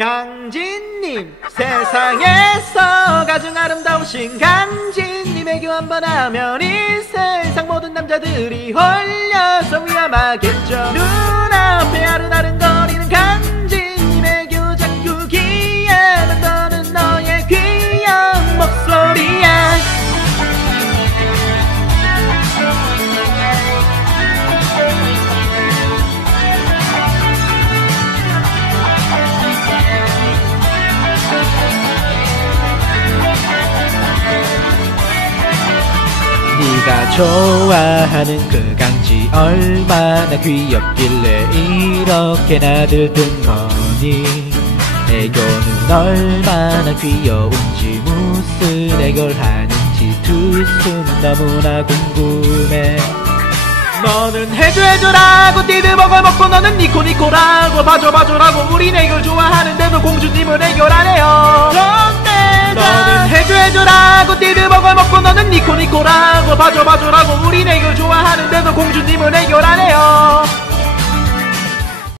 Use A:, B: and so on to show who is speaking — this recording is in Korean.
A: 강진님 세상에서 가장 아름다우신 강진님의 교 한번 하면 이 세상 모든 남자들이 홀려서 위험하겠죠 네가 좋아하는 그 강지 얼마나 귀엽길래 이렇게 나들 든 거니? 애교는 얼마나 귀여운지 무슨 애교를 하는지 두순 너무나 궁금해. 너는 해줘 해줘라고 띠드먹을 먹고 너는 니코니코라고 봐줘 봐줘라고 우린 애교 좋아하는데도 공주님은 애교를 안해 좋아하는데도 공주님은 해요